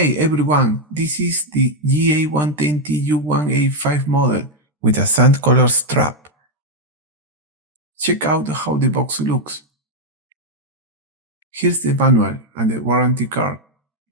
Hey everyone, this is the GA-110 TU1A5 model with a sand color strap. Check out how the box looks. Here's the manual and the warranty card.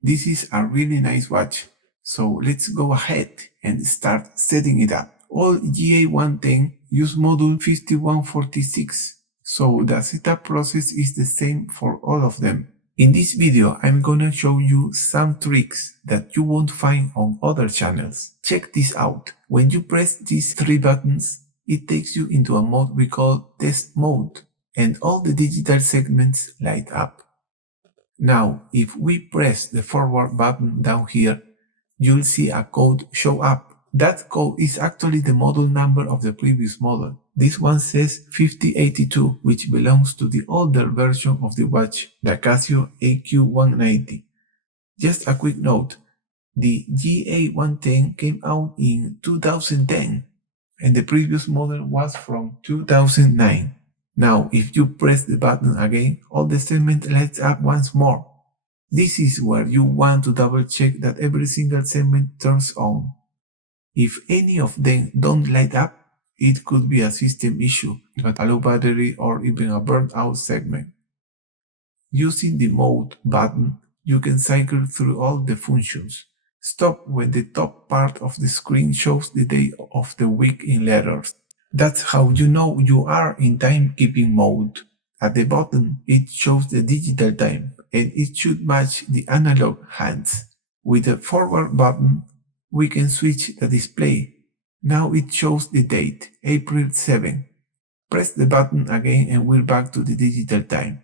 This is a really nice watch, so let's go ahead and start setting it up. All GA-110 use module 5146, so the setup process is the same for all of them. In this video, I'm gonna show you some tricks that you won't find on other channels. Check this out. When you press these three buttons, it takes you into a mode we call test mode, and all the digital segments light up. Now, if we press the forward button down here, you'll see a code show up. That code is actually the model number of the previous model. This one says 5082, which belongs to the older version of the watch, the Casio AQ190. Just a quick note, the GA-110 came out in 2010, and the previous model was from 2009. Now, if you press the button again, all the segment lights up once more. This is where you want to double check that every single segment turns on. If any of them don't light up, it could be a system issue, a low battery, or even a burnt out segment. Using the mode button, you can cycle through all the functions. Stop when the top part of the screen shows the day of the week in letters. That's how you know you are in timekeeping mode. At the bottom, it shows the digital time, and it should match the analog hands. With the forward button, we can switch the display. Now it shows the date, April 7. Press the button again and we're back to the digital time.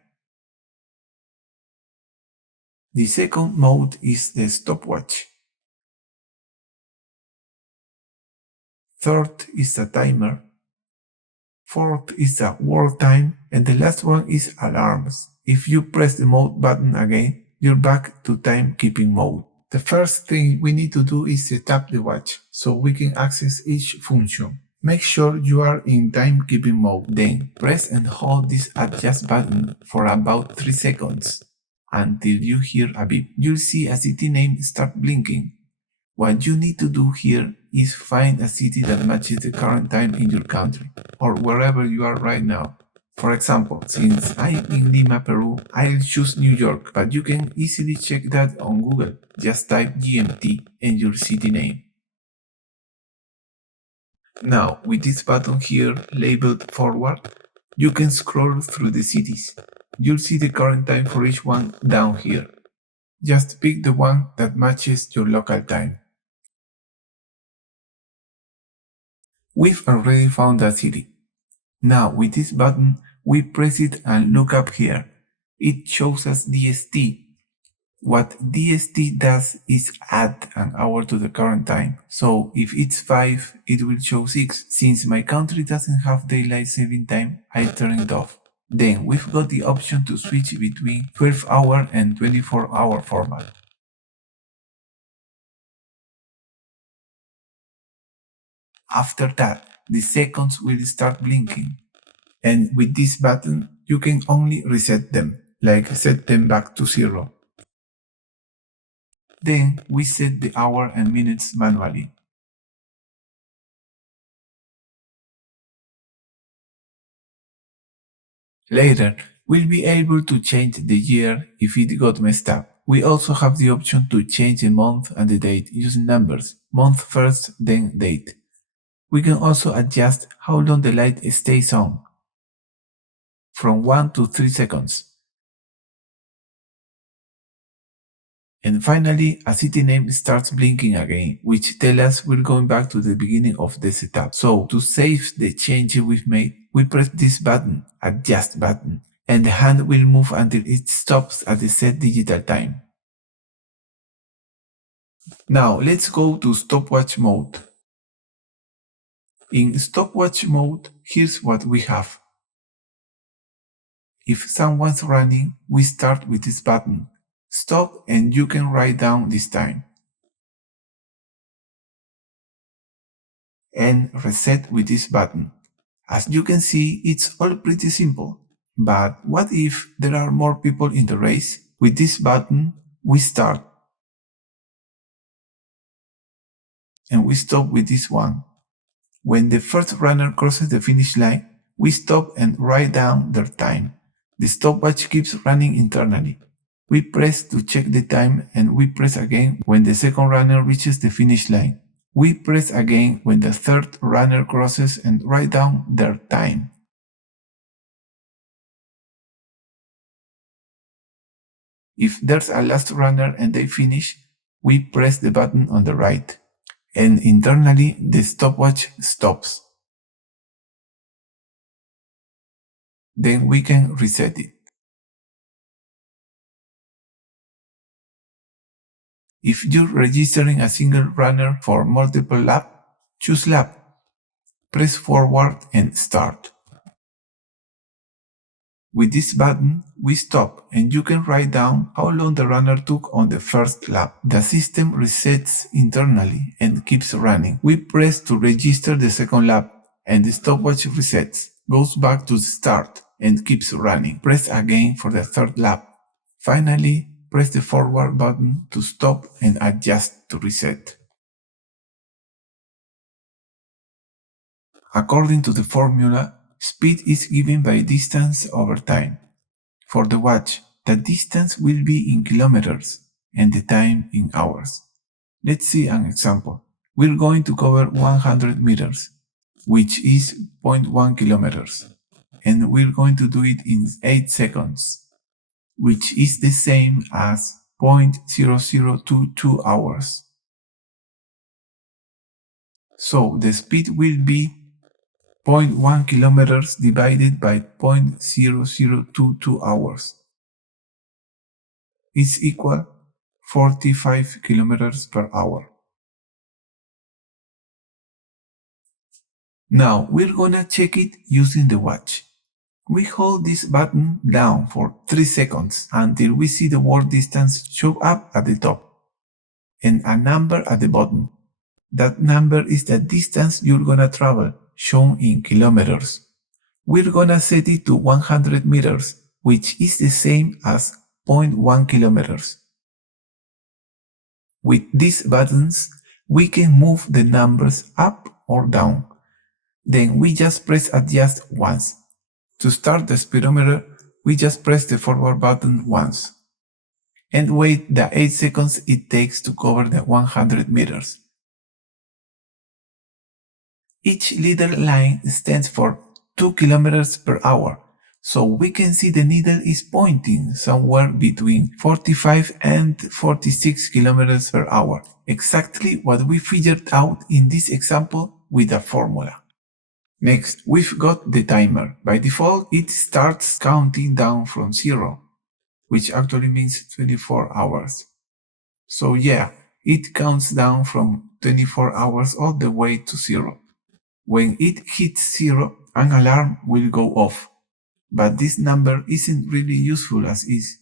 The second mode is the stopwatch. Third is the timer. Fourth is the world time, and the last one is alarms. If you press the mode button again, you're back to timekeeping mode. The first thing we need to do is set up the watch so we can access each function. Make sure you are in timekeeping mode, then press and hold this adjust button for about 3 seconds until you hear a beep. You'll see a city name start blinking. What you need to do here is find a city that matches the current time in your country or wherever you are right now. For example, since I'm in Lima, Peru, I'll choose New York, but you can easily check that on Google. Just type GMT and your city name. Now, with this button here labeled forward, you can scroll through the cities. You'll see the current time for each one down here. Just pick the one that matches your local time. We've already found a city. Now, with this button, we press it and look up here. It shows us DST. What DST does is add an hour to the current time. So if it's 5, it will show 6. Since my country doesn't have daylight saving time, I turn it off. Then we've got the option to switch between 12-hour and 24-hour format. After that, the seconds will start blinking. And with this button, you can only reset them, like set them back to 0. Then we set the hour and minutes manually. Later, we'll be able to change the year if it got messed up. We also have the option to change the month and the date using numbers, month first, then date. We can also adjust how long the light stays on, from 1 to 3 seconds. And finally, a city name starts blinking again, which tells us we're going back to the beginning of the setup. So to save the changes we've made, we press this button, adjust button, and the hand will move until it stops at the set digital time. Now let's go to stopwatch mode. In stopwatch mode, here's what we have. If someone's running, we start with this button. Stop and you can write down this time. And reset with this button. As you can see, it's all pretty simple. But what if there are more people in the race? With this button, we start. and we stop with this one. When the first runner crosses the finish line, we stop and write down their time. The stopwatch keeps running internally. We press to check the time and we press again when the second runner reaches the finish line. We press again when the third runner crosses and write down their time. If there's a last runner and they finish, we press the button on the right, and internally the stopwatch stops. Then we can reset it. If you're registering a single runner for multiple laps, choose lap, press forward and start. With this button, we stop and you can write down how long the runner took on the first lap. The system resets internally and keeps running. We press to register the second lap and the stopwatch resets, goes back to the start and keeps running. Press again for the third lap. Finally, press the forward button to stop and adjust to reset. According to the formula, speed is given by distance over time. For the watch, the distance will be in kilometers and the time in hours. Let's see an example. We're going to cover 100 meters, which is 0.1 kilometers, and we're going to do it in 8 seconds, which is the same as 0.0022 hours. So the speed will be 0.1 kilometers divided by 0.0022 hours is equal 45 kilometers per hour. Now we're gonna check it using the watch. We hold this button down for 3 seconds until we see the word distance show up at the top and a number at the bottom. That number is the distance you're gonna travel, shown in kilometers. We're gonna set it to 100 meters, which is the same as 0.1 kilometers. With these buttons, we can move the numbers up or down. Then we just press adjust once. To start the speedometer, we just press the forward button once and wait the 8 seconds it takes to cover the 100 meters. Each little line stands for 2 kilometers per hour, so we can see the needle is pointing somewhere between 45 and 46 kilometers per hour, exactly what we figured out in this example with a formula. Next, we've got the timer. By default, it starts counting down from 0, which actually means 24 hours. So yeah, it counts down from 24 hours all the way to 0. When it hits 0, an alarm will go off, but this number isn't really useful as is.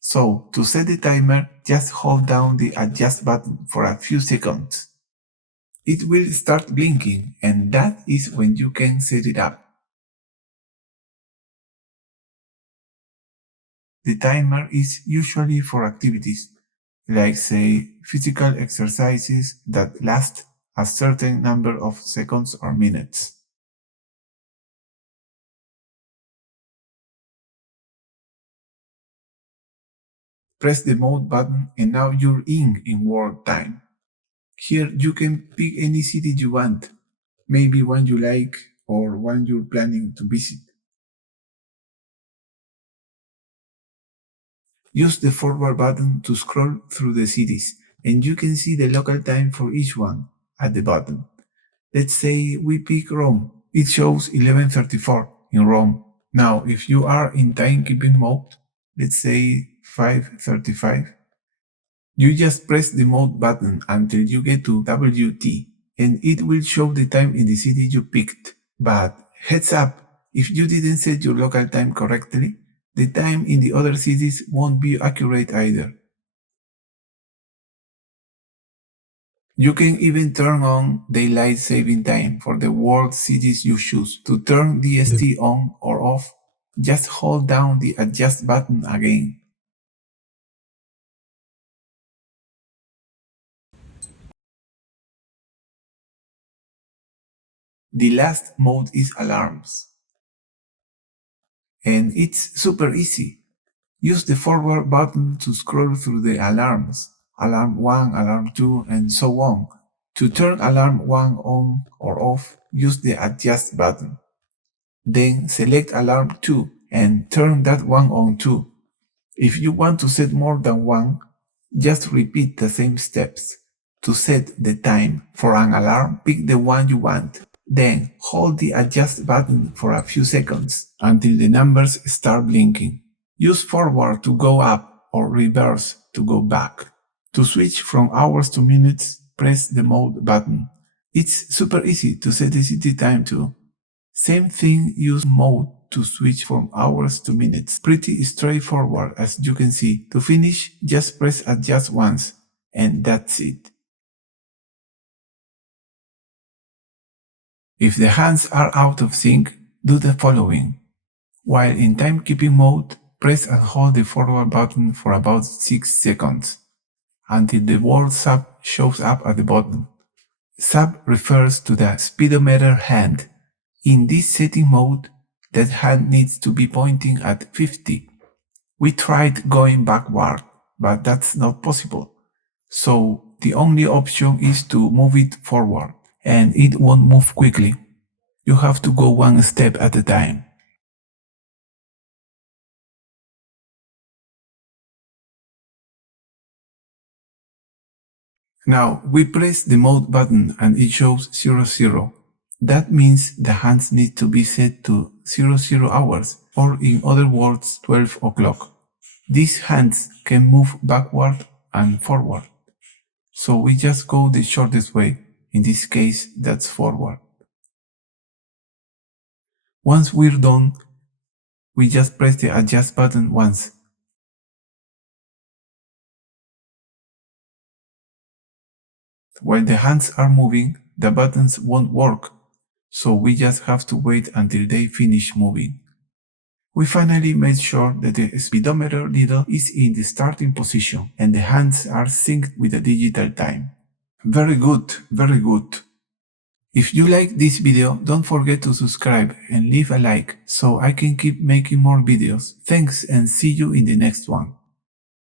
So, to set the timer, just hold down the adjust button for a few seconds. It will start blinking, and that is when you can set it up. The timer is usually for activities, like say physical exercises that last a certain number of seconds or minutes. Press the mode button and now you're in work time. Here you can pick any city you want, maybe one you like or one you're planning to visit. Use the forward button to scroll through the cities and you can see the local time for each one at the bottom. Let's say we pick Rome. It shows 11:34 in Rome. Now, if you are in timekeeping mode, let's say 5:35, you just press the mode button until you get to WT, and it will show the time in the city you picked. But heads up, if you didn't set your local time correctly, the time in the other cities won't be accurate either. You can even turn on daylight saving time for the world cities you choose. To turn DST on or off, just hold down the adjust button again. The last mode is alarms. And it's super easy. Use the forward button to scroll through the alarms, alarm 1, alarm 2, and so on. To turn alarm 1 on or off, use the adjust button. Then select alarm 2 and turn that one on too. If you want to set more than one, just repeat the same steps. To set the time for an alarm, pick the one you want. Then hold the adjust button for a few seconds until the numbers start blinking. Use forward to go up or reverse to go back. To switch from hours to minutes, press the mode button. It's super easy to set the city time too. Same thing, use mode to switch from hours to minutes. Pretty straightforward as you can see. To finish, just press adjust once, and that's it. If the hands are out of sync, do the following. While in timekeeping mode, press and hold the forward button for about 6 seconds, until the word sub shows up at the bottom. Sub refers to the speedometer hand. In this setting mode, that hand needs to be pointing at 50. We tried going backward, but that's not possible. So the only option is to move it forward, and it won't move quickly. You have to go one step at a time. Now we press the mode button and it shows 00. That means the hands need to be set to 00 hours, or in other words 12 o'clock. These hands can move backward and forward. So we just go the shortest way. In this case, that's forward. Once we're done, we just press the adjust button once. While the hands are moving, the buttons won't work, so we just have to wait until they finish moving. We finally made sure that the speedometer needle is in the starting position and the hands are synced with the digital time. Very good, very good. If you like this video, don't forget to subscribe and leave a like so I can keep making more videos. Thanks and see you in the next one.